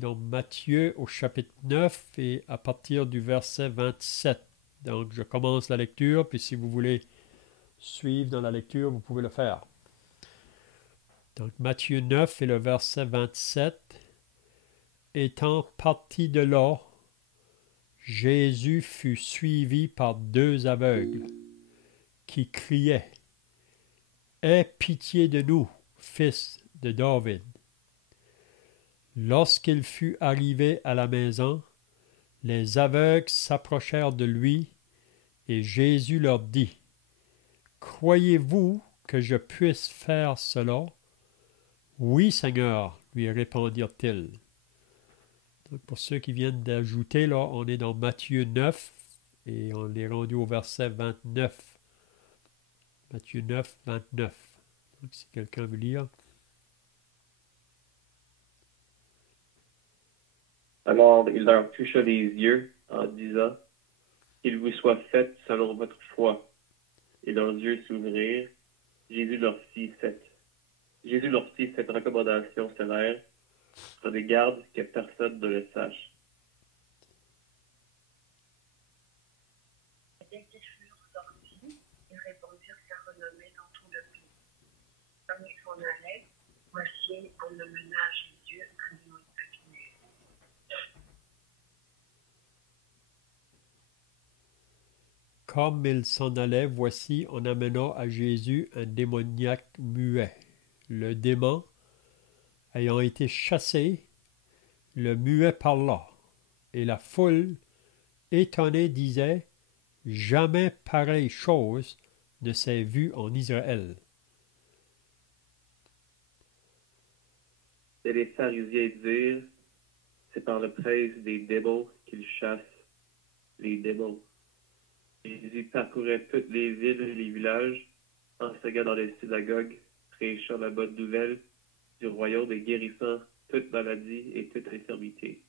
dans Matthieu au chapitre 9 et à partir du verset 27. Donc, je commence la lecture, puis si vous voulez suivre dans la lecture, vous pouvez le faire. Donc, Matthieu 9 et le verset 27. Étant parti de là, Jésus fut suivi par deux aveugles qui criaient: Aie pitié de nous, fils de David. Lorsqu'il fut arrivé à la maison, les aveugles s'approchèrent de lui et Jésus leur dit: Croyez-vous que je puisse faire cela? Oui, Seigneur, lui répondirent-ils. Donc, pour ceux qui viennent d'ajouter, là, on est dans Matthieu 9 et on est rendu au verset 29. Matthieu 9, 29. Donc, si quelqu'un veut lire. Alors il leur toucha les yeux en disant: Qu'il vous soit fait selon votre foi. Et leurs yeux s'ouvrirent. Jésus leur fit cette recommandation sévère: prenez garde que personne ne le sache. Dès qu'ils furent sortis, ils répandirent sa renommée dans tout le pays. Comme ils s'en allaient, voici, on emmena à Jésus un démoniaque muet. Comme il s'en allait, voici, on amena à Jésus un démoniaque muet. Le démon, ayant été chassé, le muet parla, et la foule, étonnée, disait: Jamais pareille chose ne s'est vue en Israël. Et les pharisiens dirent: C'est par le prince des démons qu'il chasse les démons. Jésus parcourait toutes les villes et les villages, enseignant dans les synagogues, prêchant la bonne nouvelle du royaume et guérissant toute maladie et toute infirmité.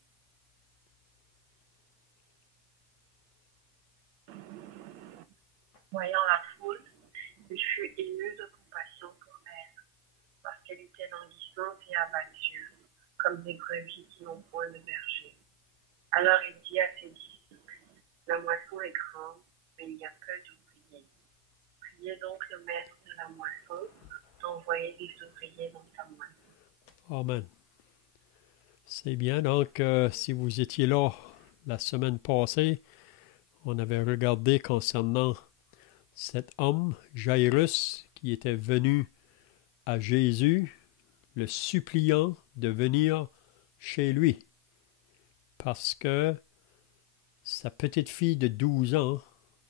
Voyant la foule, il fut ému de compassion pour elle, parce qu'elle était languissante et abattue, comme des brebis qui n'ont point de berger. Alors il dit à ses disciples: La moisson est grande, mais il y a peu d'ouvriers. Priez donc le maître de la moisson d'envoyer des ouvriers dans sa moisson. Amen. C'est bien. Donc, si vous étiez là la semaine passée, on avait regardé concernant cet homme, Jairus, qui était venu à Jésus, le suppliant de venir chez lui, parce que sa petite fille de 12 ans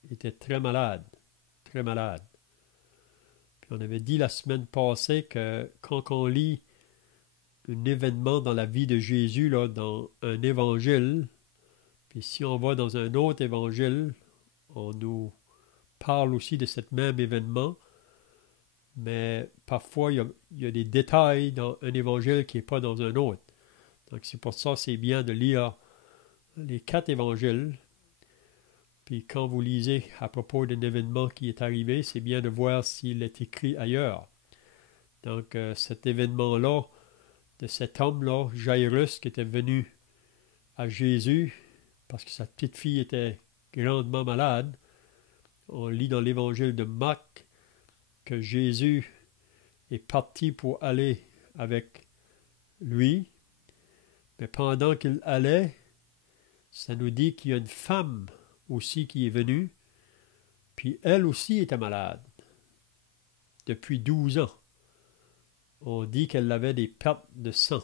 était très malade, très malade. Puis on avait dit la semaine passée que quand on lit un événement dans la vie de Jésus, là, dans un évangile, puis si on va dans un autre évangile, on nous parle aussi de ce même événement, mais parfois il y a des détails dans un évangile qui n'est pas dans un autre. Donc c'est pour ça que c'est bien de lire les 4 évangiles. Puis quand vous lisez à propos d'un événement qui est arrivé, c'est bien de voir s'il est écrit ailleurs. Donc cet événement-là, de cet homme-là, Jairus, qui était venu à Jésus, parce que sa petite fille était grandement malade, on lit dans l'évangile de Marc que Jésus est parti pour aller avec lui, mais pendant qu'il allait, ça nous dit qu'il y a une femme aussi qui est venue, puis elle aussi était malade depuis 12 ans. On dit qu'elle avait des pertes de sang.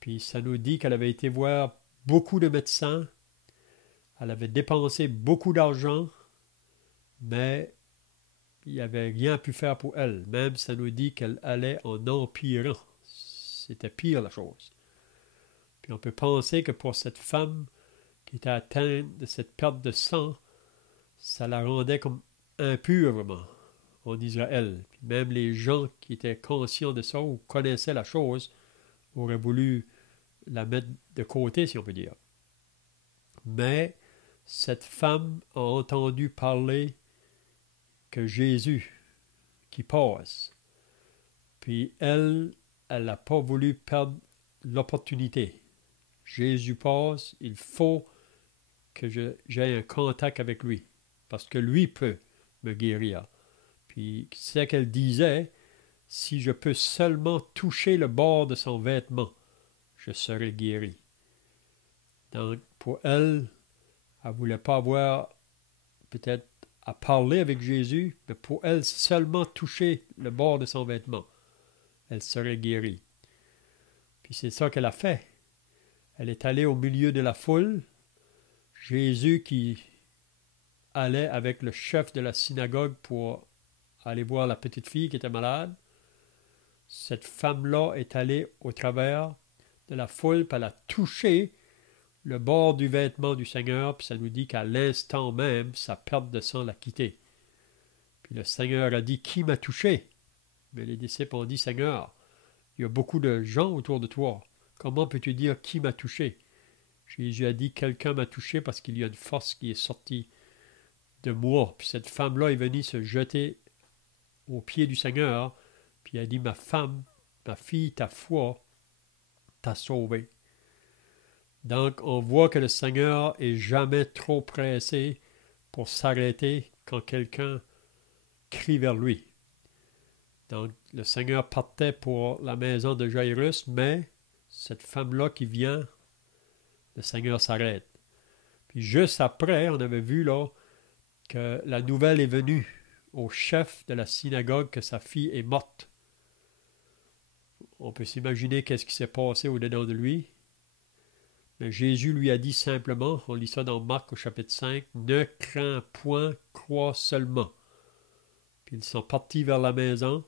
Puis ça nous dit qu'elle avait été voir beaucoup de médecins, elle avait dépensé beaucoup d'argent, mais il n'y avait rien pu faire pour elle. Même ça nous dit qu'elle allait en empirant. C'était pire la chose. Puis on peut penser que pour cette femme qui était atteinte de cette perte de sang, ça la rendait comme impure vraiment en Israël. Puis même les gens qui étaient conscients de ça ou connaissaient la chose auraient voulu la mettre de côté, si on peut dire. Mais cette femme a entendu parler que Jésus qui passe. Puis elle n'a pas voulu perdre l'opportunité. Jésus passe, il faut que j'ai un contact avec lui, parce que lui peut me guérir. Puis c'est qu'elle disait, si je peux seulement toucher le bord de son vêtement, je serai guéri. Donc pour elle, elle ne voulait pas avoir peut-être à parler avec Jésus, mais pour elle, seulement toucher le bord de son vêtement, elle serait guérie. Puis c'est ça qu'elle a fait. Elle est allée au milieu de la foule. Jésus qui allait avec le chef de la synagogue pour aller voir la petite fille qui était malade. Cette femme-là est allée au travers de la foule, puis elle a touché le bord du vêtement du Seigneur, puis ça nous dit qu'à l'instant même, sa perte de sang l'a quitté. Puis le Seigneur a dit, qui m'a touché? Mais les disciples ont dit, Seigneur, il y a beaucoup de gens autour de toi. Comment peux-tu dire qui m'a touché? Jésus a dit, quelqu'un m'a touché parce qu'il y a une force qui est sortie de moi. Puis cette femme-là est venue se jeter aux pieds du Seigneur, puis elle a dit, ma femme, ma fille, ta foi t'a sauvée. Donc, on voit que le Seigneur est jamais trop pressé pour s'arrêter quand quelqu'un crie vers lui. Donc, le Seigneur partait pour la maison de Jairus, mais cette femme-là qui vient, le Seigneur s'arrête. Puis juste après, on avait vu là que la nouvelle est venue au chef de la synagogue que sa fille est morte. On peut s'imaginer qu'est-ce qui s'est passé au-dedans de lui. Mais Jésus lui a dit simplement, on lit ça dans Marc au chapitre 5, « Ne crains point, crois seulement. » Puis ils sont partis vers la maison.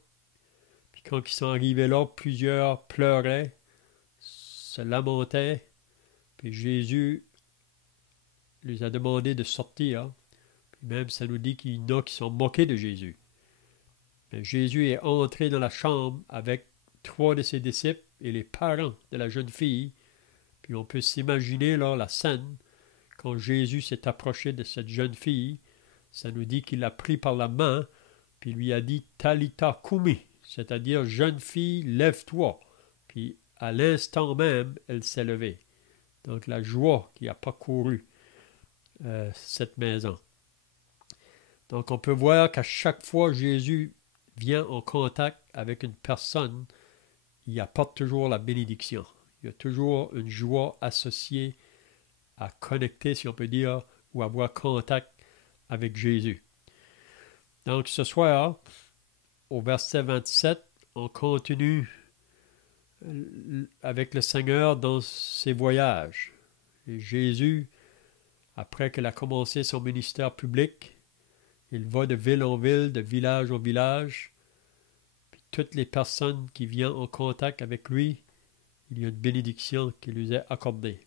Puis quand ils sont arrivés là, plusieurs pleuraient, se lamentaient. Puis Jésus les a demandé de sortir. Puis même ça nous dit qu'il y en a qui sont moqués de Jésus. Mais Jésus est entré dans la chambre avec 3 de ses disciples et les parents de la jeune fille. Puis on peut s'imaginer là la scène, quand Jésus s'est approché de cette jeune fille, ça nous dit qu'il l'a pris par la main, puis lui a dit « Talita kumi », c'est-à-dire « Jeune fille, lève-toi ». Puis à l'instant même, elle s'est levée. Donc la joie qui a parcouru cette maison. Donc on peut voir qu'à chaque fois Jésus vient en contact avec une personne, il apporte toujours la bénédiction. Il y a toujours une joie associée à connecter, si on peut dire, ou avoir contact avec Jésus. Donc ce soir, au verset 27, on continue avec le Seigneur dans ses voyages. Et Jésus, après qu'il a commencé son ministère public, il va de ville en ville, de village en village. Puis toutes les personnes qui viennent en contact avec lui, il y a une bénédiction qui lui est accordée.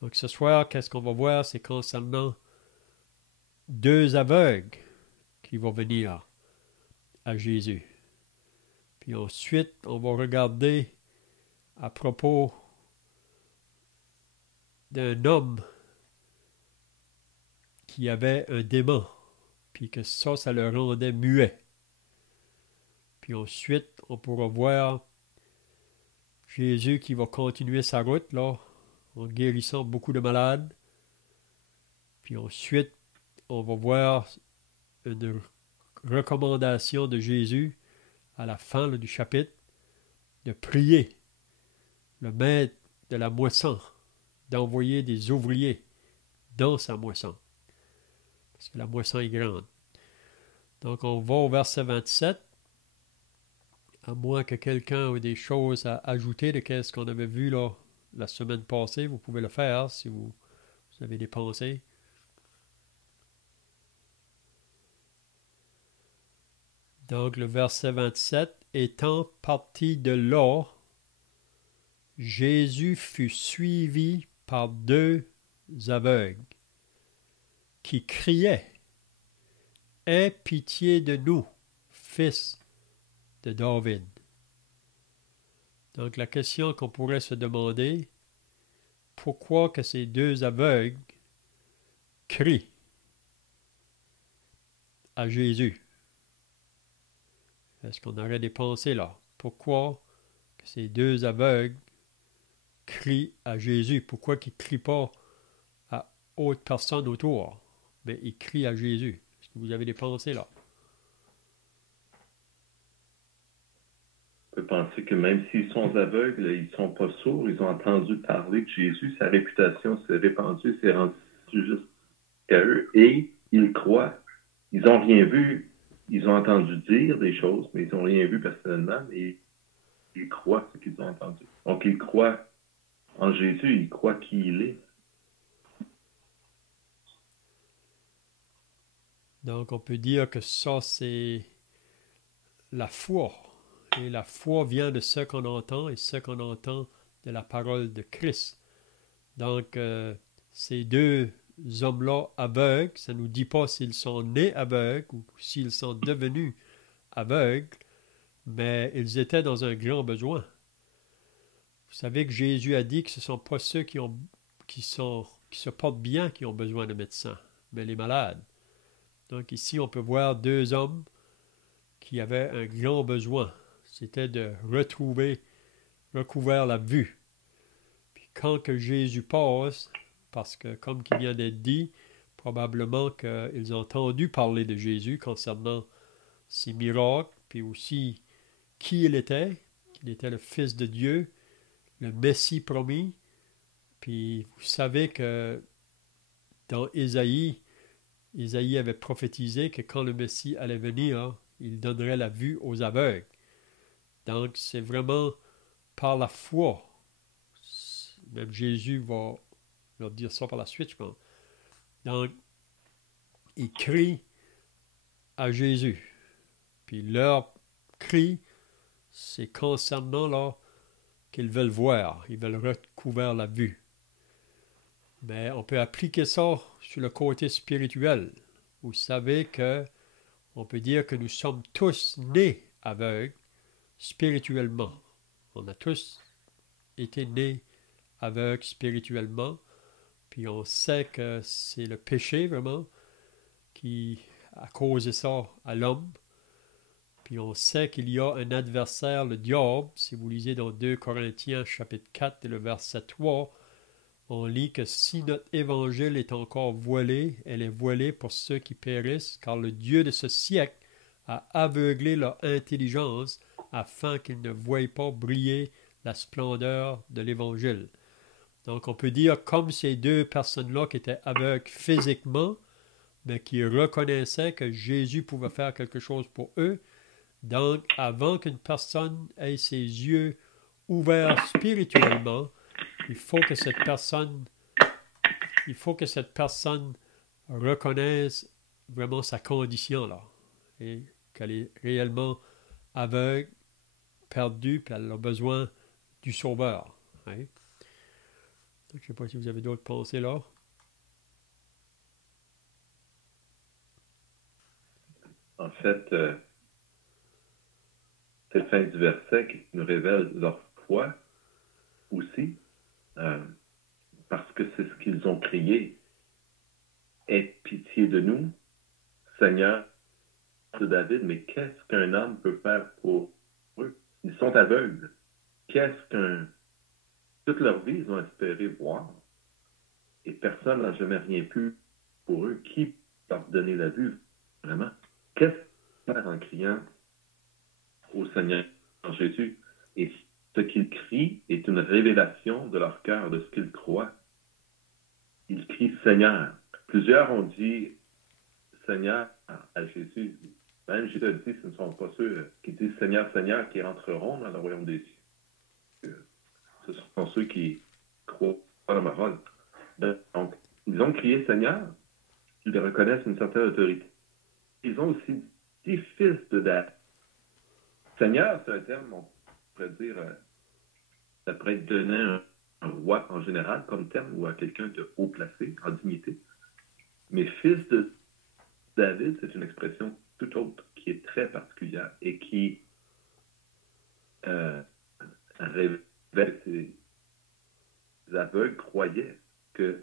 Donc ce soir, qu'est-ce qu'on va voir? C'est concernant 2 aveugles qui vont venir à Jésus. Puis ensuite, on va regarder à propos d'un homme qui avait un démon, puis que ça le rendait muet. Puis ensuite, on pourra voir Jésus qui va continuer sa route, là, en guérissant beaucoup de malades. Puis ensuite, on va voir une recommandation de Jésus à la fin là, du chapitre, de prier le maître de la moisson, d'envoyer des ouvriers dans sa moisson. Parce que la moisson est grande. Donc on va au verset 27. À moins que quelqu'un ait des choses à ajouter de ce qu'on avait vu là, la semaine passée, vous pouvez le faire si vous avez des pensées. Donc le verset 27, étant parti de là, Jésus fut suivi par 2 aveugles qui criaient « Aie pitié de nous, fils de David. » Donc la question qu'on pourrait se demander, pourquoi que ces 2 aveugles crient à Jésus? Est-ce qu'on aurait des pensées là? Pourquoi que ces 2 aveugles crie à Jésus? Pourquoi il ne crie pas à autre personne autour? Mais il crie à Jésus. Est-ce que vous avez des pensées là? On peut penser que même s'ils sont aveugles, ils ne sont pas sourds, ils ont entendu parler de Jésus, sa réputation s'est répandue, s'est rendue jusqu'à eux, et ils croient. Ils n'ont rien vu, ils ont entendu dire des choses, mais ils n'ont rien vu personnellement, mais ils croient ce qu'ils ont entendu. Donc ils croient en Jésus, ils croient qui il est. Donc on peut dire que ça c'est la foi. Et la foi vient de ce qu'on entend et ce qu'on entend de la parole de Christ. Donc, ces deux hommes-là aveugles, ça ne nous dit pas s'ils sont nés aveugles ou s'ils sont devenus aveugles, mais ils étaient dans un grand besoin. Vous savez que Jésus a dit que ce ne sont pas ceux qui se portent bien qui ont besoin de médecins, mais les malades. Donc ici, on peut voir deux hommes qui avaient un grand besoin. C'était de recouvrir la vue. Puis quand que Jésus passe, parce que comme il vient d'être dit, probablement qu'ils ont entendu parler de Jésus concernant ses miracles, puis aussi qui il était, qu'il était le Fils de Dieu, le Messie promis. Puis vous savez que dans Ésaïe avait prophétisé que quand le Messie allait venir, il donnerait la vue aux aveugles. Donc, c'est vraiment par la foi. Même Jésus va leur dire ça par la suite, je pense. Donc, ils crient à Jésus. Puis leur cri, c'est concernant là qu'ils veulent voir. Ils veulent recouvrir la vue. Mais on peut appliquer ça sur le côté spirituel. Vous savez que on peut dire que nous sommes tous nés aveugles spirituellement. On a tous été nés aveugles spirituellement, puis on sait que c'est le péché vraiment qui a causé ça à l'homme. Puis on sait qu'il y a un adversaire, le diable. Si vous lisez dans 2 Corinthiens chapitre 4 et le verset 3, on lit que si notre évangile est encore voilé, elle est voilée pour ceux qui périssent, car le Dieu de ce siècle a aveuglé leur intelligence afin qu'ils ne voient pas briller la splendeur de l'Évangile. Donc on peut dire comme ces deux personnes-là qui étaient aveugles physiquement, mais qui reconnaissaient que Jésus pouvait faire quelque chose pour eux. Donc avant qu'une personne ait ses yeux ouverts spirituellement, il faut que cette personne reconnaisse vraiment sa condition là, et qu'elle est réellement aveugle, perdue, puis elle a besoin du Sauveur. Hein? Je ne sais pas si vous avez d'autres pensées là. En fait, c'est la fin du verset qui nous révèle leur foi aussi, parce que c'est ce qu'ils ont crié. Aie pitié de nous, Seigneur de David, mais qu'est-ce qu'un homme peut faire pour eux? Ils sont aveugles. Toute leur vie, ils ont espéré voir. Et personne n'a jamais rien pu pour eux. Qui leur donner la vue, vraiment? Qu'est-ce qu'ils font en criant au Seigneur Jésus? Et ce qu'ils crient est une révélation de leur cœur, de ce qu'ils croient. Ils crient Seigneur. Plusieurs ont dit Seigneur à Jésus. Même Jésus a dit, ce ne sont pas ceux qui disent Seigneur, Seigneur qui entreront dans le royaume des cieux. Ce sont ceux qui croient à ma parole. Donc, ils ont crié Seigneur, ils reconnaissent une certaine autorité. Ils ont aussi dit fils de David. Seigneur, c'est un terme, on pourrait dire, ça pourrait être donné à un roi en général comme terme ou à quelqu'un de haut placé, en dignité. Mais fils de David, c'est une expression tout autre qui est très particulière et qui révèle que les aveugles croyaient que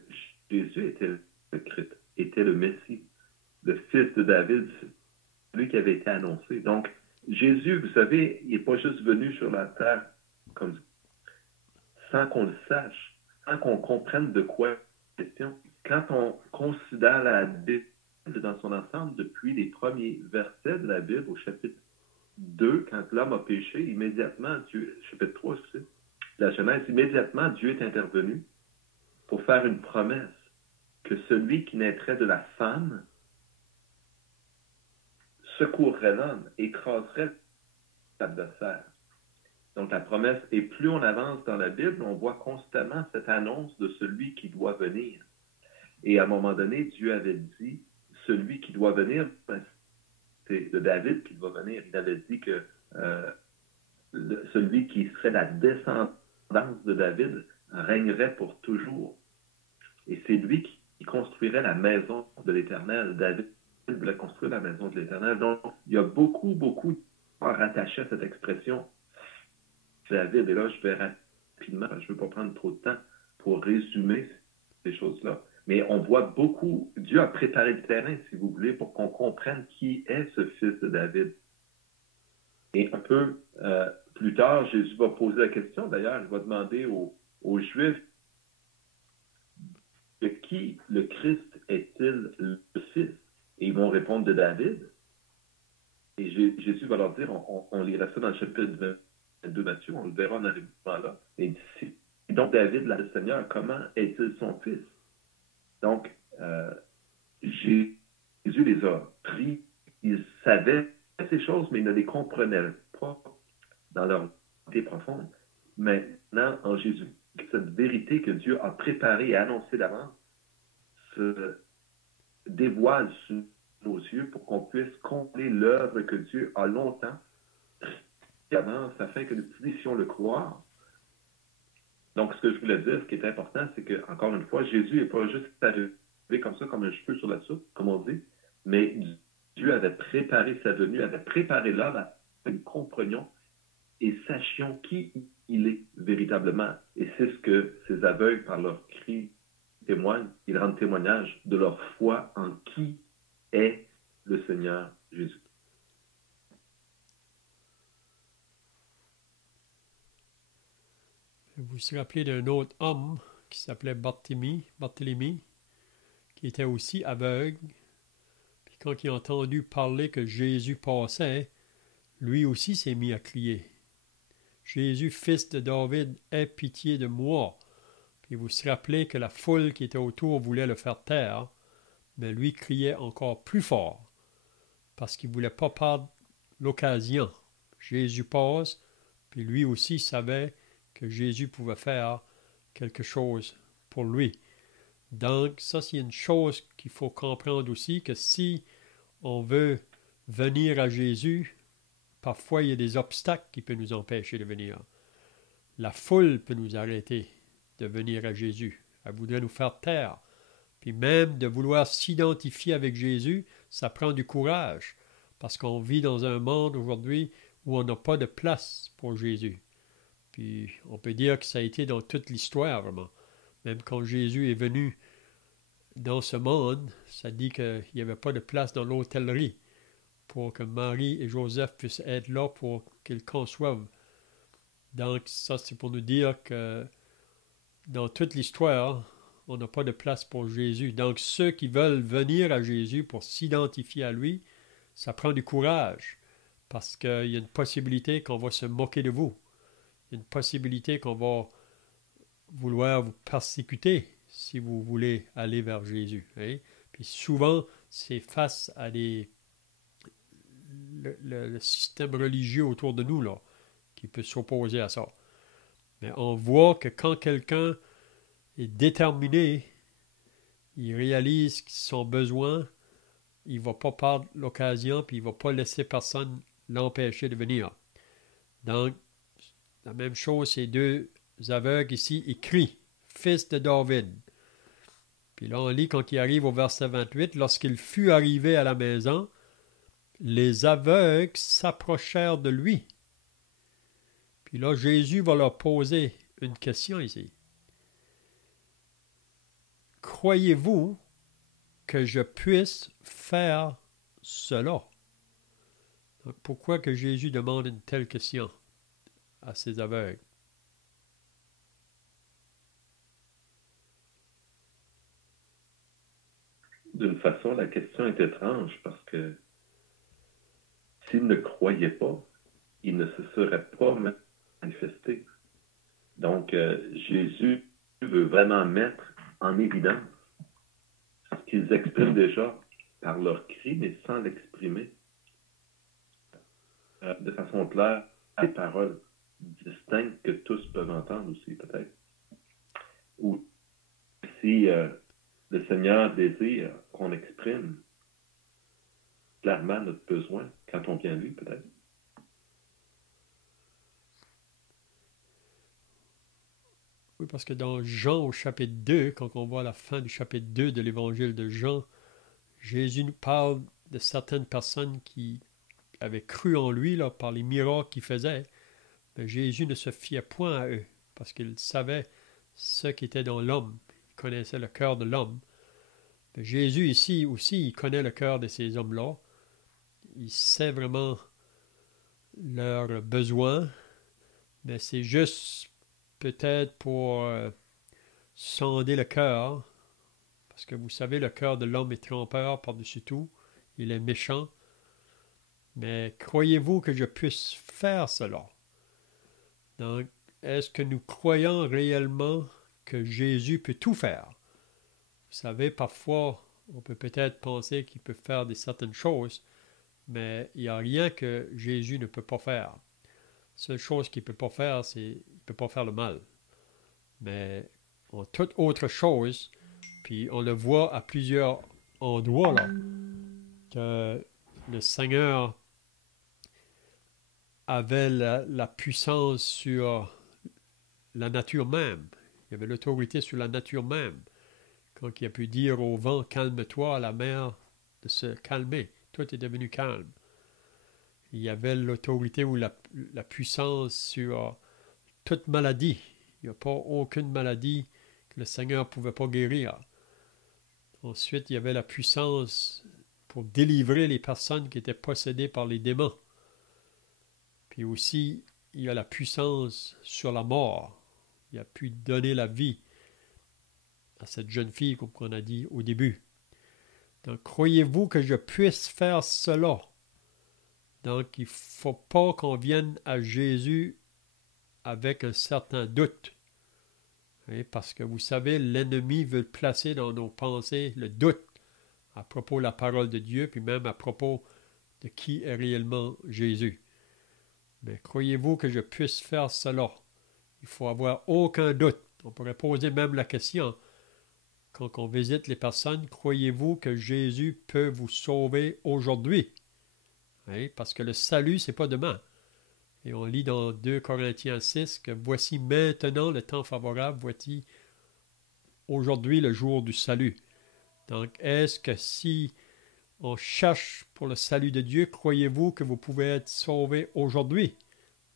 Jésus était le Christ, était le Messie, le fils de David, celui qui avait été annoncé. Donc, Jésus, vous savez, il n'est pas juste venu sur la terre comme sans qu'on le sache, sans qu'on comprenne de quoi il est question. Quand on considère la Bible dans son ensemble, depuis les premiers versets de la Bible au chapitre 2, quand l'homme a péché, immédiatement, Dieu, chapitre 3, c'est la Genèse, immédiatement, Dieu est intervenu pour faire une promesse que celui qui naîtrait de la femme secourrait l'homme, écraserait l'adversaire. Donc la promesse, et plus on avance dans la Bible, on voit constamment cette annonce de celui qui doit venir. Et à un moment donné, Dieu avait dit, celui qui doit venir, c'est de David qui doit venir. Il avait dit que celui qui serait la descendance de David régnerait pour toujours. Et c'est lui qui construirait la maison de l'Éternel. David voulait construire la maison de l'Éternel. Donc, il y a beaucoup rattaché à cette expression David. Et là, je vais rapidement, je ne veux pas prendre trop de temps pour résumer ces choses-là. Mais on voit beaucoup, Dieu a préparé le terrain, si vous voulez, pour qu'on comprenne qui est ce fils de David. Et un peu plus tard, Jésus va poser la question, d'ailleurs, il va demander aux Juifs, de qui le Christ est-il le fils? Et ils vont répondre de David. Et Jésus va leur dire, on lira ça dans le chapitre 22 Matthieu, on le verra dans les moments-là. Et donc David, le Seigneur, comment est-il son fils? Donc, Jésus les a pris, ils savaient ces choses, mais ils ne les comprenaient pas dans leur idée profonde. Maintenant, en Jésus, cette vérité que Dieu a préparée et annoncée d'avance se dévoile sous nos yeux pour qu'on puisse combler l'œuvre que Dieu a longtemps d'avance afin que nous puissions le croire. Donc, ce que je voulais dire, ce qui est important, c'est que, encore une fois, Jésus n'est pas juste arrivé comme ça, comme un cheveu sur la soupe, comme on dit, mais Dieu avait préparé sa venue, avait préparé l'homme afin que nous comprenions et sachions qui il est véritablement. Et c'est ce que ces aveugles, par leur cri, témoignent. Ils rendent témoignage de leur foi en qui est le Seigneur Jésus. Vous vous rappelez d'un autre homme qui s'appelait Barthélemy, qui était aussi aveugle. Puis quand il a entendu parler que Jésus passait, lui aussi s'est mis à crier. Jésus, fils de David, aie pitié de moi. Puis vous vous rappelez que la foule qui était autour voulait le faire taire, mais lui criait encore plus fort, parce qu'il ne voulait pas perdre l'occasion. Jésus passe, puis lui aussi savait que Jésus pouvait faire quelque chose pour lui. Donc, ça, c'est une chose qu'il faut comprendre aussi, que si on veut venir à Jésus, parfois il y a des obstacles qui peuvent nous empêcher de venir. La foule peut nous arrêter de venir à Jésus. Elle voudrait nous faire taire. Puis même de vouloir s'identifier avec Jésus, ça prend du courage, parce qu'on vit dans un monde aujourd'hui où on n'a pas de place pour Jésus. Puis on peut dire que ça a été dans toute l'histoire, vraiment. Même quand Jésus est venu dans ce monde, ça dit qu'il n'y avait pas de place dans l'hôtellerie pour que Marie et Joseph puissent être là pour qu'ils conçoivent. Donc ça, c'est pour nous dire que dans toute l'histoire, on n'a pas de place pour Jésus. Donc ceux qui veulent venir à Jésus pour s'identifier à lui, ça prend du courage, parce qu'il y a une possibilité qu'on va se moquer de vous. Il y a une possibilité qu'on va vouloir vous persécuter si vous voulez aller vers Jésus. Hein? Puis souvent, c'est face à le système religieux autour de nous là, qui peut s'opposer à ça. Mais on voit que quand quelqu'un est déterminé, il réalise son besoin, il ne va pas perdre l'occasion, puis il ne va pas laisser personne l'empêcher de venir. Donc, la même chose, ces deux aveugles ici, ils crient « Fils de David ». Puis là, on lit quand il arrive au verset 28, « Lorsqu'il fut arrivé à la maison, les aveugles s'approchèrent de lui. » Puis là, Jésus va leur poser une question ici. « Croyez-vous que je puisse faire cela? » Donc, pourquoi que Jésus demande une telle question à ces aveugles? d'une façon, la question est étrange parce que s'il ne croyait pas, il ne se serait pas manifesté. Donc, Jésus veut vraiment mettre en évidence ce qu'ils expriment déjà par leur cri, mais sans l'exprimer de façon claire, des paroles distinctes que tous peuvent entendre aussi, peut-être. Ou si le Seigneur désire qu'on exprime clairement notre besoin quand on vient à lui, peut-être. Oui, parce que dans Jean au chapitre 2, quand on voit la fin du chapitre 2 de l'évangile de Jean, Jésus nous parle de certaines personnes qui avaient cru en lui là, par les miracles qu'il faisait. Mais Jésus ne se fiait point à eux, parce qu'il savait ce qui était dans l'homme. Il connaissait le cœur de l'homme. Mais Jésus ici aussi, il connaît le cœur de ces hommes-là. Il sait vraiment leurs besoins, mais c'est juste peut-être pour sonder le cœur, parce que vous savez, le cœur de l'homme est trompeur par-dessus tout, il est méchant. Mais croyez-vous que je puisse faire cela? Donc, est-ce que nous croyons réellement que Jésus peut tout faire? Vous savez, parfois, on peut peut-être penser qu'il peut faire certaines choses, mais il n'y a rien que Jésus ne peut pas faire. La seule chose qu'il ne peut pas faire, c'est qu'il ne peut pas faire le mal. Mais en toute autre chose, puis on le voit à plusieurs endroits, là, que le Seigneur avait la puissance sur la nature même. Il avait l'autorité sur la nature même. Quand il a pu dire au vent, calme-toi, à la mer de se calmer. Tout est devenu calme. Il y avait l'autorité ou la puissance sur toute maladie. Il n'y a pas aucune maladie que le Seigneur ne pouvait pas guérir. Ensuite, il y avait la puissance pour délivrer les personnes qui étaient possédées par les démons. Puis aussi, il y a la puissance sur la mort. Il a pu donner la vie à cette jeune fille, comme on a dit au début. Donc, croyez-vous que je puisse faire cela? Donc, il ne faut pas qu'on vienne à Jésus avec un certain doute. Parce que vous savez, l'ennemi veut placer dans nos pensées le doute à propos de la parole de Dieu, puis même à propos de qui est réellement Jésus. Mais croyez-vous que je puisse faire cela? Il faut avoir aucun doute. On pourrait poser même la question, quand on visite les personnes, croyez-vous que Jésus peut vous sauver aujourd'hui? Parce que le salut, ce n'est pas demain. Et on lit dans 2 Corinthiens 6 que voici maintenant le temps favorable, voici aujourd'hui le jour du salut. Donc, est-ce que si on cherche pour le salut de Dieu, croyez-vous que vous pouvez être sauvé aujourd'hui?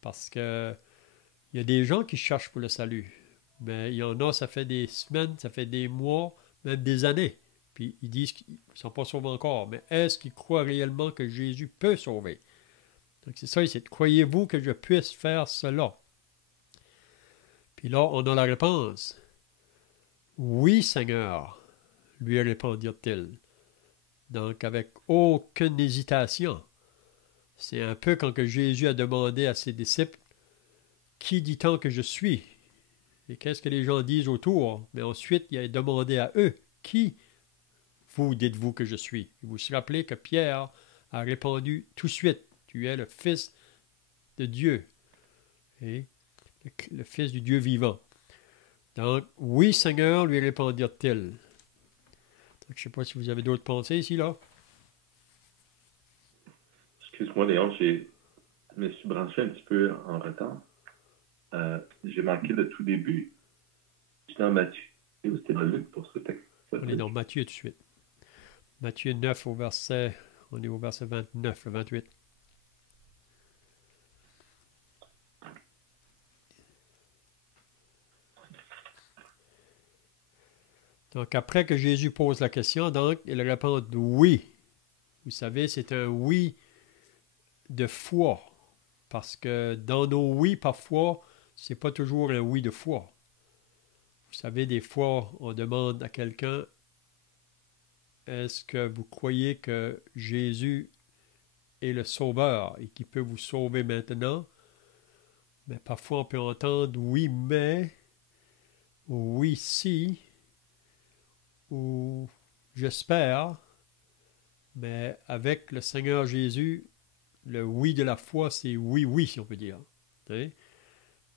Parce que il y a des gens qui cherchent pour le salut. Mais il y en a, ça fait des semaines, ça fait des mois, même des années. Puis ils disent qu'ils ne sont pas sauvés encore. Mais est-ce qu'ils croient réellement que Jésus peut sauver? Donc c'est ça ici. Croyez-vous que je puisse faire cela? Puis là, on a la réponse. Oui, Seigneur, lui répondirent-ils. Donc avec aucune hésitation. C'est un peu quand que Jésus a demandé à ses disciples, qui dit-on que je suis? Et qu'est-ce que les gens disent autour? Mais ensuite, il a demandé à eux, qui vous dites-vous que je suis? Et vous vous rappelez que Pierre a répondu tout de suite, tu es le Fils de Dieu, et le Fils du Dieu vivant. Donc, oui, Seigneur, lui répondirent-ils. Donc, je ne sais pas si vous avez d'autres pensées ici, là. Excuse-moi, Léon, je me suis branché un petit peu en retard. J'ai manqué le tout début. Je suis dans Matthieu ou c'était dans Luc pour ce texte? On est dans Matthieu tout de suite. Matthieu 9 au verset, on est au verset 29, le 28. Donc, après que Jésus pose la question, donc, il répond oui. Vous savez, c'est un oui de foi. Parce que dans nos oui, parfois, c'est pas toujours un oui de foi. Vous savez, des fois, on demande à quelqu'un est-ce que vous croyez que Jésus est le Sauveur et qu'il peut vous sauver maintenant? Mais parfois on peut entendre oui, mais, ou oui, si, ou j'espère. Mais avec le Seigneur Jésus, le oui de la foi, c'est oui, oui, si on peut dire. Hein?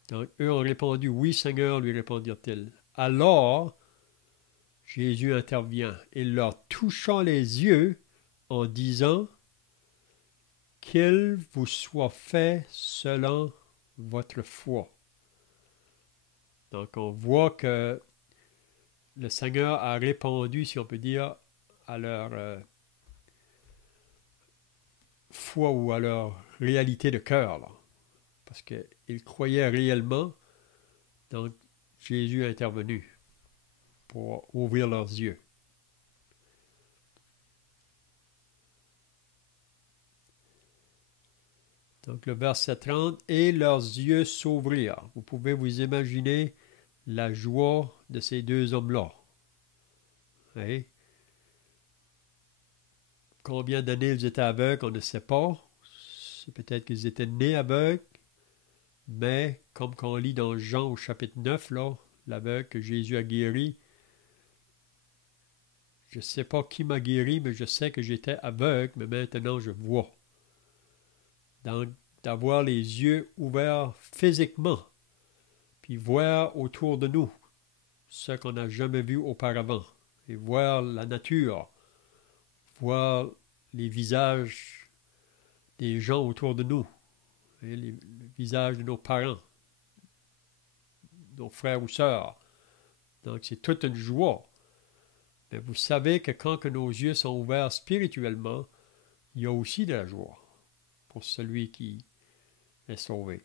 Donc, eux ont répondu oui, Seigneur, lui répondirent-ils. Alors, Jésus intervient et leur touchant les yeux en disant qu'il vous soit fait selon votre foi. Donc, on voit que le Seigneur a répondu, si on peut dire, à leur foi ou à leur réalité de cœur, là. Parce qu'ils croyaient réellement, donc Jésus est intervenu pour ouvrir leurs yeux. Donc le verset 30, et leurs yeux s'ouvrirent. Vous pouvez vous imaginer la joie de ces deux hommes-là. Hein? Combien d'années ils étaient aveugles, on ne sait pas. C'est peut-être qu'ils étaient nés aveugles, mais comme qu'on lit dans Jean au chapitre 9, là, l'aveugle que Jésus a guéri, je ne sais pas qui m'a guéri, mais je sais que j'étais aveugle, mais maintenant je vois. Donc, d'avoir les yeux ouverts physiquement, puis voir autour de nous ce qu'on n'a jamais vu auparavant, et voir la nature, voir les visages des gens autour de nous, et le visage de nos parents, nos frères ou sœurs. Donc, c'est toute une joie. Mais vous savez que quand que nos yeux sont ouverts spirituellement, il y a aussi de la joie pour celui qui est sauvé.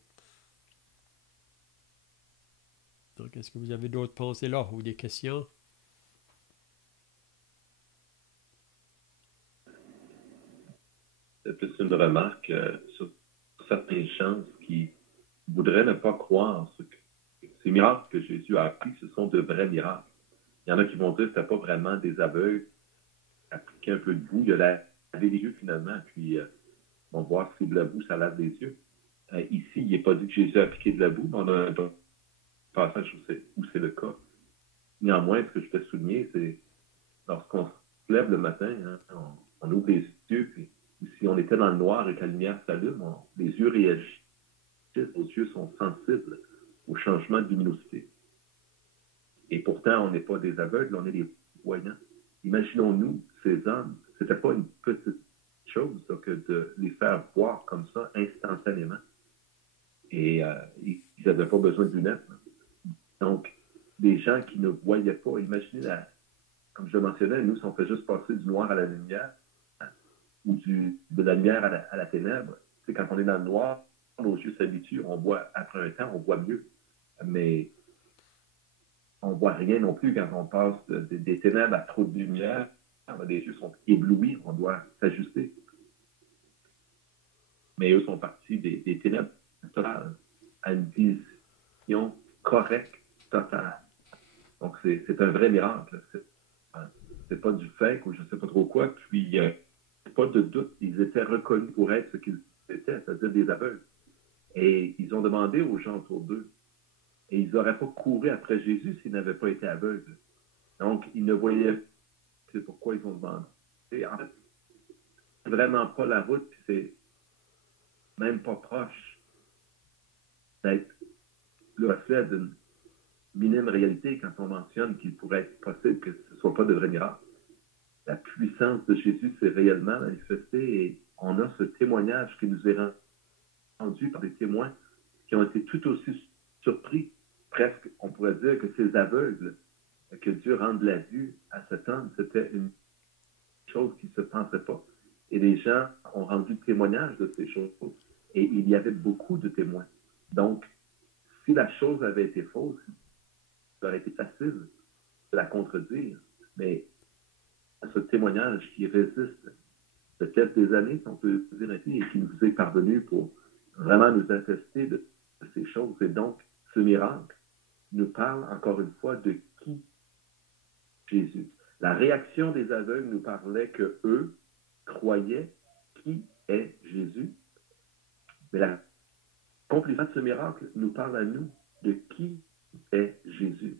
Donc, est-ce que vous avez d'autres pensées là ou des questions? C'est plus une remarque sur certaines gens qui voudraient ne pas croire que ces miracles que Jésus a appris, ce sont de vrais miracles. Il y en a qui vont dire que ce n'est pas vraiment des aveugles, appliquer un peu de boue, il a lavé les yeux finalement, puis on va voir si de la boue, ça lave les yeux. Ici, il n'est pas dit que Jésus a appliqué de la boue, mais on a un passage où c'est le cas. Néanmoins, ce que je peux souligner, c'est lorsqu'on se lève le matin, hein, on ouvre les yeux, puis si on était dans le noir et que la lumière s'allume, les yeux réagissent, nos yeux sont sensibles au changement de luminosité. Et pourtant, on n'est pas des aveugles, on est des voyants. Imaginons-nous, ces hommes, c'était pas une petite chose là, que de les faire voir comme ça instantanément. Et ils n'avaient pas besoin de lunettes. Donc, des gens qui ne voyaient pas, imaginez, comme je le mentionnais, nous, si on fait juste passer du noir à la lumière, ou de la lumière à la ténèbre, c'est quand on est dans le noir, nos yeux s'habituent, on voit, après un temps, on voit mieux. Mais on ne voit rien non plus quand on passe des ténèbres à trop de lumière. Les yeux sont éblouis, on doit s'ajuster. Mais eux sont partis des ténèbres totales à une vision correcte, totale. Donc, c'est un vrai miracle. C'est pas du fake ou je ne sais pas trop quoi. Puis, pas de doute, ils étaient reconnus pour être ce qu'ils étaient, c'est-à-dire des aveugles. Et ils ont demandé aux gens autour d'eux. Et ils n'auraient pas couru après Jésus s'ils n'avaient pas été aveugles. Donc, ils ne voyaient pas. C'est pourquoi ils ont demandé. Et en fait, c'est vraiment pas la route, puis c'est même pas proche d'être le reflet d'une minime réalité quand on mentionne qu'il pourrait être possible que ce ne soit pas de vrai miracle. La puissance de Jésus s'est réellement manifestée et on a ce témoignage qui nous est rendu par des témoins qui ont été tout aussi surpris, presque, on pourrait dire que ces aveugles, que Dieu rende la vue à cet homme, c'était une chose qui ne se pensait pas. Et les gens ont rendu témoignage de ces choses. Et il y avait beaucoup de témoins. Donc, si la chose avait été fausse, ça aurait été facile de la contredire. Mais ce témoignage qui résiste peut-être des années, si on peut dire ainsi, et qui nous est parvenu pour vraiment nous attester de ces choses. Et donc, ce miracle nous parle encore une fois de qui Jésus. La réaction des aveugles nous parlait que eux croyaient qui est Jésus. Mais l'accomplissement de ce miracle nous parle à nous de qui est Jésus.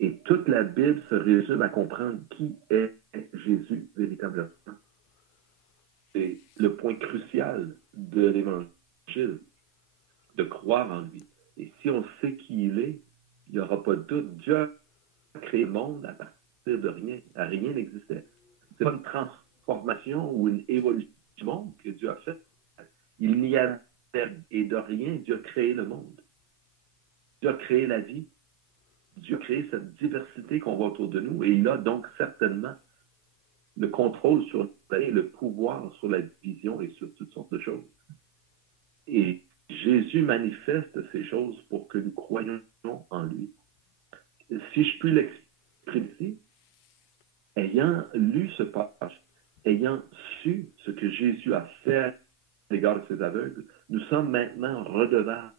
Et toute la Bible se résume à comprendre qui est Jésus véritablement. C'est le point crucial de l'Évangile, de croire en lui. Et si on sait qui il est, il n'y aura pas de doute. Dieu a créé le monde à partir de rien. Rien n'existait. C'est pas une transformation ou une évolution du monde que Dieu a fait. Il n'y avait et de rien, Dieu a créé le monde. Dieu a créé la vie. Dieu a créé cette diversité qu'on voit autour de nous. Et il a donc certainement le contrôle sur le pouvoir sur la vision et sur toutes sortes de choses. Et Jésus manifeste ces choses pour que nous croyions en lui. Si je puis l'exprimer ici, ayant lu ce passage, ayant su ce que Jésus a fait à l'égard de ses aveugles, nous sommes maintenant redevables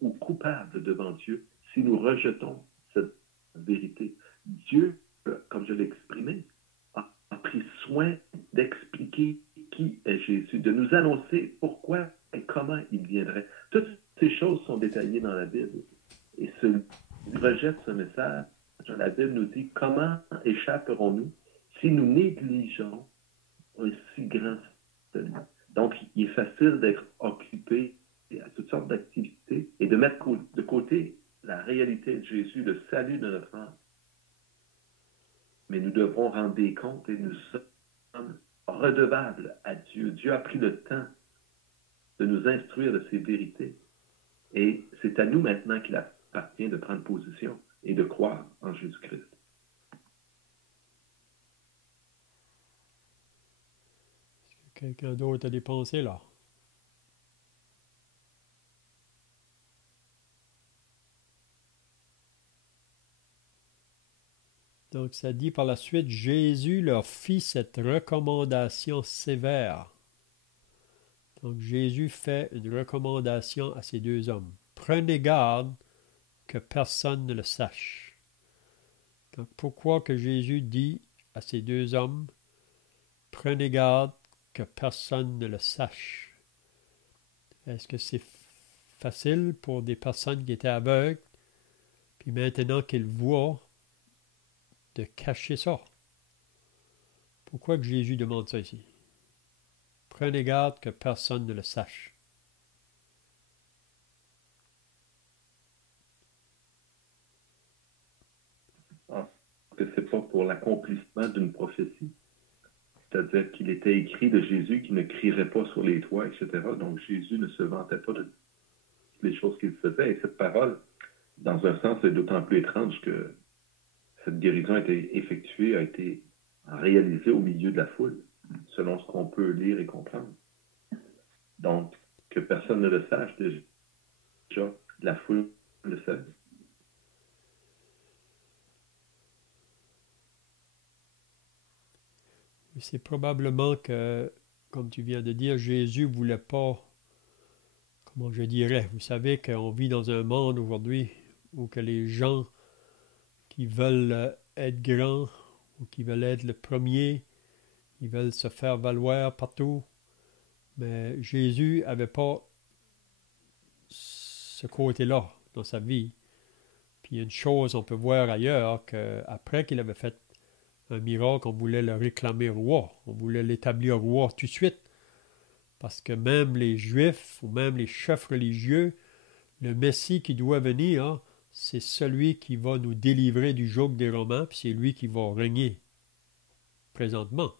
ou coupables devant Dieu si nous rejetons cette vérité. Dieu, comme je l'ai exprimé, a pris soin d'expliquer qui est Jésus, de nous annoncer pourquoi et comment il viendrait. Toutes ces choses sont détaillées dans la Bible. Et celui qui rejette ce message, la Bible nous dit comment échapperons-nous si nous négligeons un si grand salut. Donc, il est facile d'être occupé à toutes sortes d'activités et de mettre de côté la réalité de Jésus, le salut de notre âme. Mais nous devrons rendre des comptes et nous sommes redevables à Dieu. Dieu a pris le temps de nous instruire de ces vérités. Et c'est à nous maintenant qu'il appartient de prendre position et de croire en Jésus-Christ. Est-ce que quelqu'un d'autre a des pensées là? Donc, ça dit par la suite, Jésus leur fit cette recommandation sévère. Donc, Jésus fait une recommandation à ces deux hommes. Prenez garde que personne ne le sache. Donc, pourquoi que Jésus dit à ces deux hommes, prenez garde que personne ne le sache? Est-ce que c'est facile pour des personnes qui étaient aveugles, puis maintenant qu'ils voient, de cacher ça? Pourquoi que Jésus demande ça ici? Prenez garde que personne ne le sache. Que c'est pas pour l'accomplissement d'une prophétie. C'est-à-dire qu'il était écrit de Jésus qu'il ne crierait pas sur les toits, etc. Donc Jésus ne se vantait pas de les choses qu'il faisait. Et cette parole, dans un sens, est d'autant plus étrange que cette guérison a été effectuée, a été réalisée au milieu de la foule, selon ce qu'on peut lire et comprendre. Donc, que personne ne le sache, déjà, la foule le sait. C'est probablement que, comme tu viens de dire, Jésus ne voulait pas, comment je dirais, vous savez qu'on vit dans un monde aujourd'hui où que les gens qui veulent être grands ou qui veulent être le premier, ils veulent se faire valoir partout. Mais Jésus n'avait pas ce côté-là dans sa vie. Puis une chose, on peut voir ailleurs, qu'après qu'il avait fait un miracle, on voulait le réclamer roi. On voulait l'établir roi tout de suite. Parce que même les Juifs ou même les chefs religieux, le Messie qui doit venir, c'est celui qui va nous délivrer du joug des Romains, puis c'est lui qui va régner présentement.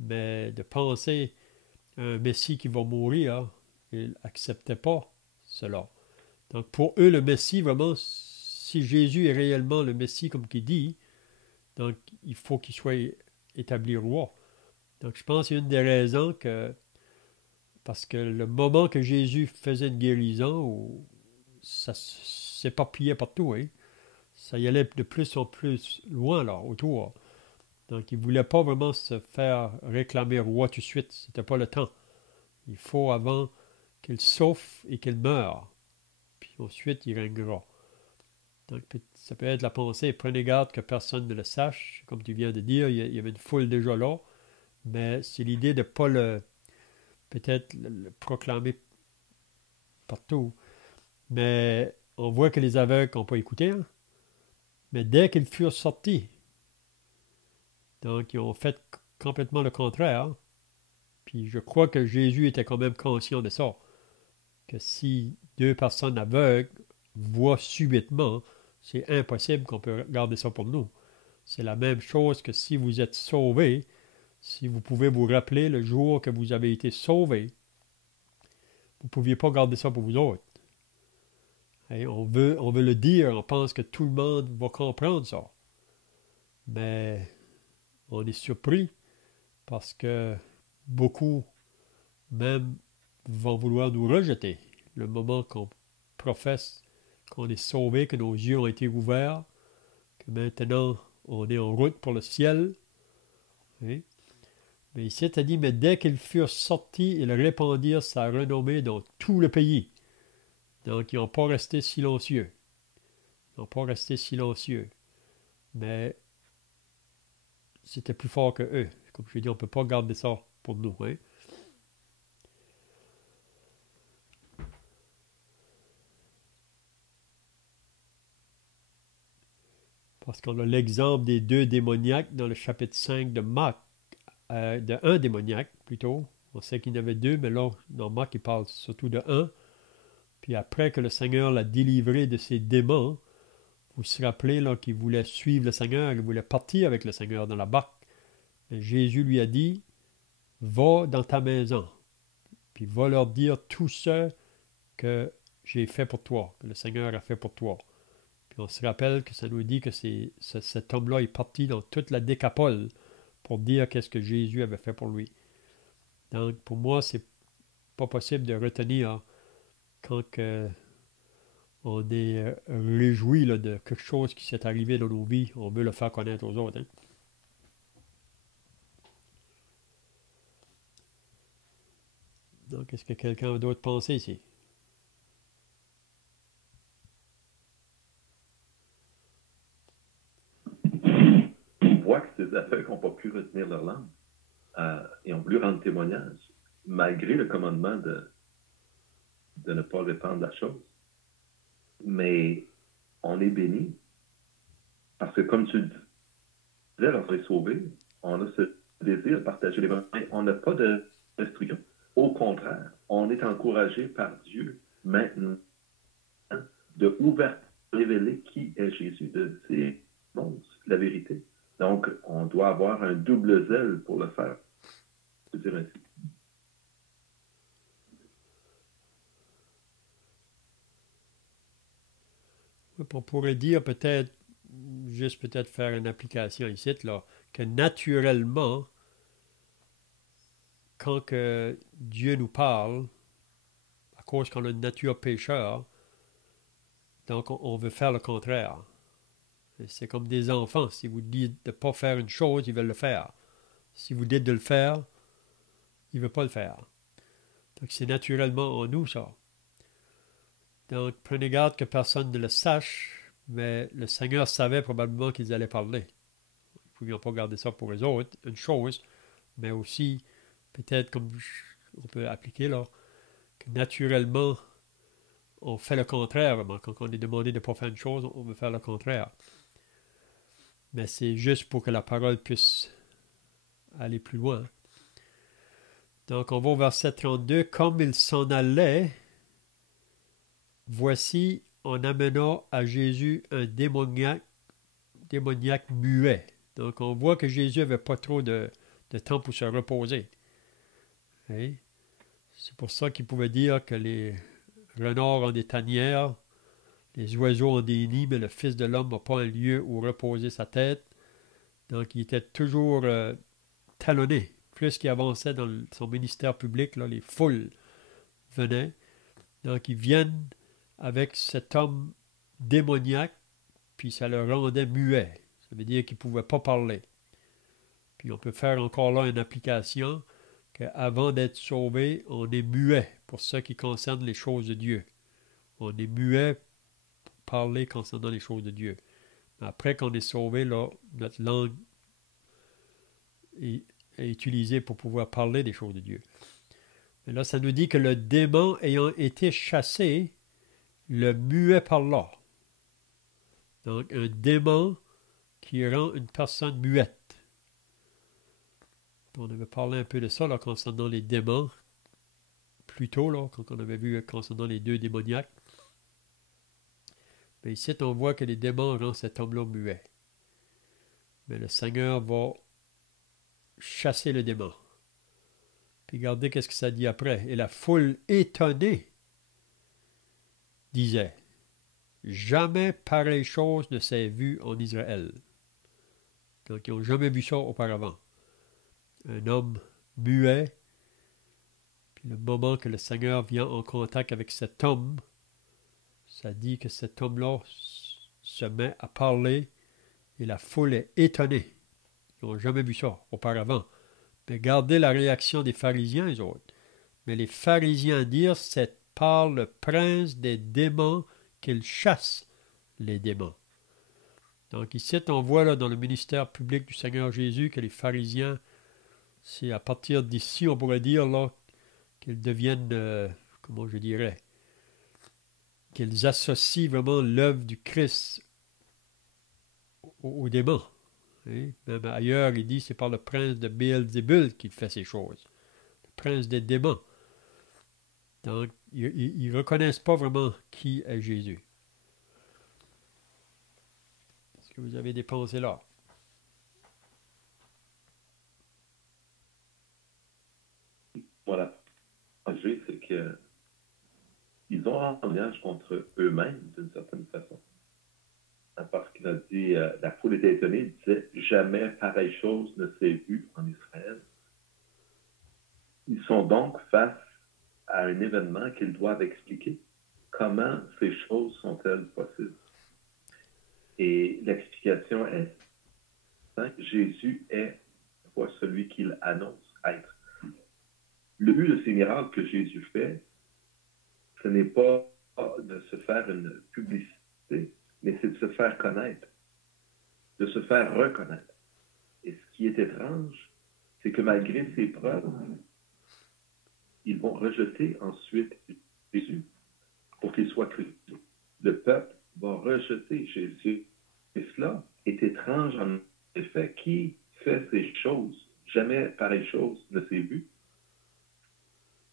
Mais de penser à un Messie qui va mourir, ils n'acceptaient pas cela. Donc pour eux, le Messie, vraiment, si Jésus est réellement le Messie, comme qu'il dit, donc il faut qu'il soit établi roi. Donc je pense qu'il y a une des raisons que, parce que le moment que Jésus faisait une guérison, ça s'éparpillait partout, hein? Ça y allait de plus en plus loin là, autour. Donc il ne voulait pas vraiment se faire réclamer roi tout de suite, c'était pas le temps. Il faut avant qu'il souffre et qu'il meure, puis ensuite il régnera. Donc ça peut être la pensée, prenez garde que personne ne le sache. Comme tu viens de dire, il y avait une foule déjà là, mais c'est l'idée de ne pas peut-être le proclamer partout. Mais on voit que les aveugles n'ont pas écouté, hein. Mais dès qu'ils furent sortis, donc ils ont fait complètement le contraire, hein. Puis je crois que Jésus était quand même conscient de ça, que si deux personnes aveugles voient subitement, c'est impossible qu'on peut garder ça pour nous. C'est la même chose que si vous êtes sauvés, si vous pouvez vous rappeler le jour que vous avez été sauvés, vous ne pouviez pas garder ça pour vous autres. Et on veut le dire, on pense que tout le monde va comprendre ça. Mais on est surpris parce que beaucoup même vont vouloir nous rejeter. Le moment qu'on professe qu'on est sauvé, que nos yeux ont été ouverts, que maintenant on est en route pour le ciel. Oui. Mais ici, il a dit, mais dès qu'ils furent sortis, ils répandirent sa renommée dans tout le pays. Donc, ils n'ont pas resté silencieux. Ils n'ont pas resté silencieux. Mais c'était plus fort que eux. Comme je l'ai dit, on ne peut pas garder ça pour nous. Hein? Parce qu'on a l'exemple des deux démoniaques dans le chapitre 5 de Marc, de un démoniaque plutôt. On sait qu'il y en avait deux, mais là, dans Marc, il parle surtout de un. Puis après que le Seigneur l'a délivré de ses démons, vous vous rappelez là, qu'il voulait suivre le Seigneur, il voulait partir avec le Seigneur dans la barque. Mais Jésus lui a dit, va dans ta maison, puis va leur dire tout ce que j'ai fait pour toi, que le Seigneur a fait pour toi. Puis on se rappelle que ça nous dit que cet homme-là est parti dans toute la Décapole pour dire qu'est-ce que Jésus avait fait pour lui. Donc pour moi, c'est pas possible de retenir quand on est réjoui là, de quelque chose qui s'est arrivé dans nos vies, on veut le faire connaître aux autres. Hein? Donc, est-ce que quelqu'un a d'autres pensées ici? On voit que ces aveugles n'ont pas pu retenir leur langue et ont voulu rendre témoignage, malgré le commandement de ne pas répandre la chose. Mais on est béni parce que, comme tu le disais, lorsqu'on est sauvé, on a ce désir de partager l'évangile. On n'a pas de restriction. Au contraire, on est encouragé par Dieu maintenant de ouvertement révéler qui est Jésus. C'est bon, la vérité. Donc, on doit avoir un double zèle pour le faire. Je veux dire ainsi. On pourrait dire peut-être, juste peut-être faire une application ici, là, que naturellement, quand que Dieu nous parle, à cause qu'on a une nature pécheur, donc on veut faire le contraire. C'est comme des enfants. Si vous dites de ne pas faire une chose, ils veulent le faire. Si vous dites de le faire, ils ne veulent pas le faire. Donc c'est naturellement en nous, ça. Donc prenez garde que personne ne le sache, mais le Seigneur savait probablement qu'ils allaient parler. Ils ne pouvions pas garder ça pour les autres, une chose, mais aussi, peut-être comme on peut appliquer là, que naturellement, on fait le contraire. Quand on est demandé de ne pas faire une chose, on veut faire le contraire. Mais c'est juste pour que la parole puisse aller plus loin. Donc, on va au verset 32. Comme il s'en allait, voici, on amena à Jésus un démoniaque muet. Donc, on voit que Jésus n'avait pas trop de temps pour se reposer. Hein? C'est pour ça qu'il pouvait dire que les renards ont des tanières, les oiseaux ont des nids, mais le Fils de l'homme n'a pas un lieu où reposer sa tête. Donc, il était toujours talonné. Plus qu'il avançait dans son ministère public, là, les foules venaient. Donc, ils viennent avec cet homme démoniaque, puis ça le rendait muet. Ça veut dire qu'il ne pouvait pas parler. Puis on peut faire encore là une application qu'avant d'être sauvé, on est muet pour ce qui concerne les choses de Dieu. On est muet pour parler concernant les choses de Dieu. Après qu'on est sauvé, là, notre langue est utilisée pour pouvoir parler des choses de Dieu. Mais là, ça nous dit que le démon ayant été chassé, le muet parla. Donc, un démon qui rend une personne muette. On avait parlé un peu de ça là, concernant les démons, plus tôt, là, quand on avait vu concernant les deux démoniaques. Mais ici, on voit que les démons rendent cet homme-là muet. Mais le Seigneur va chasser le démon. Puis regardez qu'est-ce que ça dit après. Et la foule étonnée disait, jamais pareille chose ne s'est vue en Israël. Donc, ils n'ont jamais vu ça auparavant. Un homme muet, puis le moment que le Seigneur vient en contact avec cet homme, ça dit que cet homme-là se met à parler et la foule est étonnée. Ils n'ont jamais vu ça auparavant. Mais regardez la réaction des pharisiens, les autres. Mais les pharisiens dirent, c'est par le prince des démons qu'il chasse les démons. Donc ici, on voit là, dans le ministère public du Seigneur Jésus que les pharisiens, c'est à partir d'ici, on pourrait dire là, qu'ils deviennent, comment je dirais, qu'ils associent vraiment l'œuvre du Christ aux démons. Hein? Même ailleurs, il dit c'est par le prince de Béelzébul qu'il fait ces choses. Le prince des démons. Donc, ils ne reconnaissent pas vraiment qui est Jésus. Est-ce que vous avez des pensées là? Voilà. C'est que ils ont un langage contre eux-mêmes, d'une certaine façon. Parce qu'il a dit, la foule était étonnée, il disait, jamais pareille chose ne s'est vue en Israël. Ils sont donc face à un événement qu'ils doivent expliquer. Comment ces choses sont-elles possibles? Et l'explication est que Jésus est celui qu'il annonce être. Le but de ces miracles que Jésus fait, ce n'est pas de se faire une publicité, mais c'est de se faire connaître, de se faire reconnaître. Et ce qui est étrange, c'est que malgré ces preuves, ils vont rejeter ensuite Jésus pour qu'il soit crucifié. Le peuple va rejeter Jésus. Et cela est étrange en effet. Qui fait ces choses? Jamais pareille chose ne s'est vue.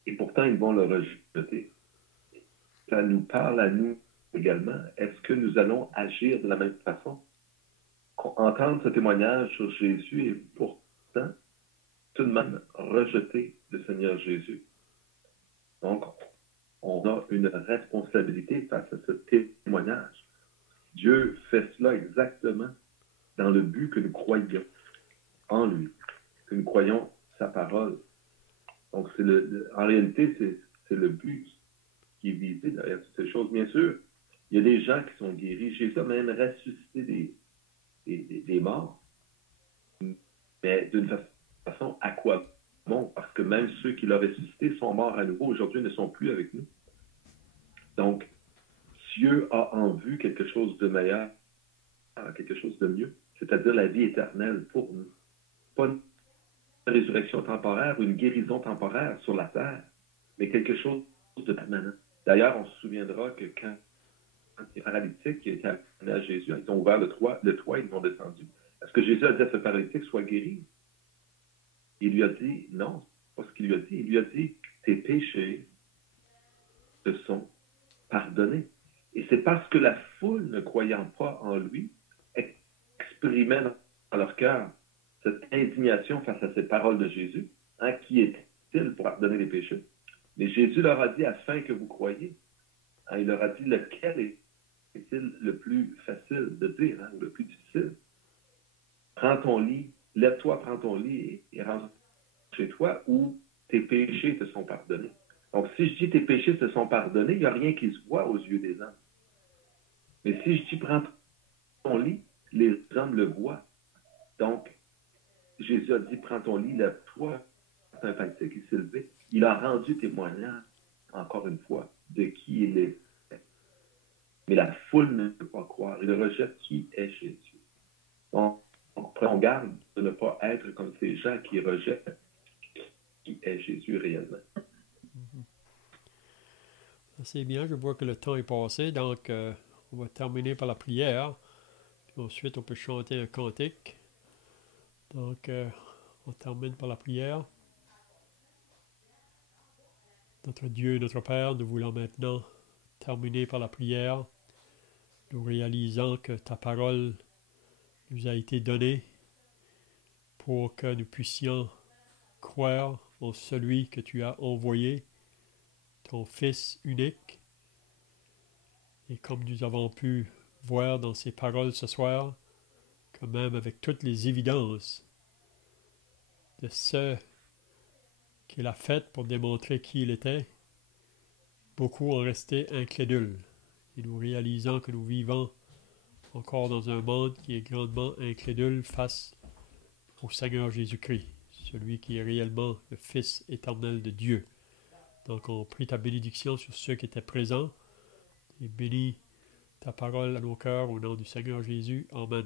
Et pourtant, ils vont le rejeter. Ça nous parle à nous également. Est-ce que nous allons agir de la même façon? Entendre ce témoignage sur Jésus et pourtant, tout de même rejeter le Seigneur Jésus. Donc, on a une responsabilité face à ce témoignage. Dieu fait cela exactement dans le but que nous croyons en lui, que nous croyons sa parole. Donc, en réalité, c'est le but qui est visé derrière toutes ces choses. Bien sûr, il y a des gens qui sont guéris. Jésus a même ressuscité des morts. Mais d'une façon, à quoi bon? Parce que même ceux qui l'ont ressuscité sont morts à nouveau. Aujourd'hui, ne sont plus avec nous. Donc, Dieu a en vue quelque chose de meilleur, quelque chose de mieux, c'est-à-dire la vie éternelle pour nous. Pas une résurrection temporaire ou une guérison temporaire sur la terre, mais quelque chose de permanent. D'ailleurs, on se souviendra que quand les paralytiques qui étaient amenés à Jésus, ils ont ouvert le toit, ils ont descendu. Est-ce que Jésus a dit à ce paralytique, sois guéri? Il lui a dit, non, pas ce qu'il lui a dit. Il lui a dit, tes péchés te sont pardonnés. Et c'est parce que la foule, ne croyant pas en lui, exprimait dans leur cœur cette indignation face à ces paroles de Jésus. Hein, qui est-il pour pardonner les péchés? Mais Jésus leur a dit, afin que vous croyiez. Hein, il leur a dit, lequel est-il le plus facile de dire, hein, ou le plus difficile? Prends ton lit, lève-toi, prends ton lit et rentre chez toi où tes péchés te sont pardonnés. Donc, si je dis tes péchés te sont pardonnés, il n'y a rien qui se voit aux yeux des hommes. Mais si je dis prends ton lit, les hommes le voient. Donc, Jésus a dit prends ton lit, lève-toi. C'est un paralytique qui s'est levé. Il a rendu témoignage, encore une fois, de qui il est. Mais la foule ne peut pas croire. Il rejette qui est Jésus. On garde de ne pas être comme ces gens qui rejettent qui est Jésus réellement. C'est bien, je vois que le temps est passé, donc on va terminer par la prière. Puis ensuite, on peut chanter un cantique. Donc, on termine par la prière. Notre Dieu, notre Père, nous voulons maintenant terminer par la prière, nous réalisant que ta parole nous a été donnée pour que nous puissions croire en celui que tu as envoyé, ton Fils unique. Et comme nous avons pu voir dans ces paroles ce soir, que même avec toutes les évidences de ce qu'il a fait pour démontrer qui il était, beaucoup ont resté incrédules. Et nous réalisons que nous vivons encore dans un monde qui est grandement incrédule face au Seigneur Jésus-Christ, celui qui est réellement le Fils éternel de Dieu. Donc on prie ta bénédiction sur ceux qui étaient présents et bénis ta parole à nos cœurs au nom du Seigneur Jésus. Amen.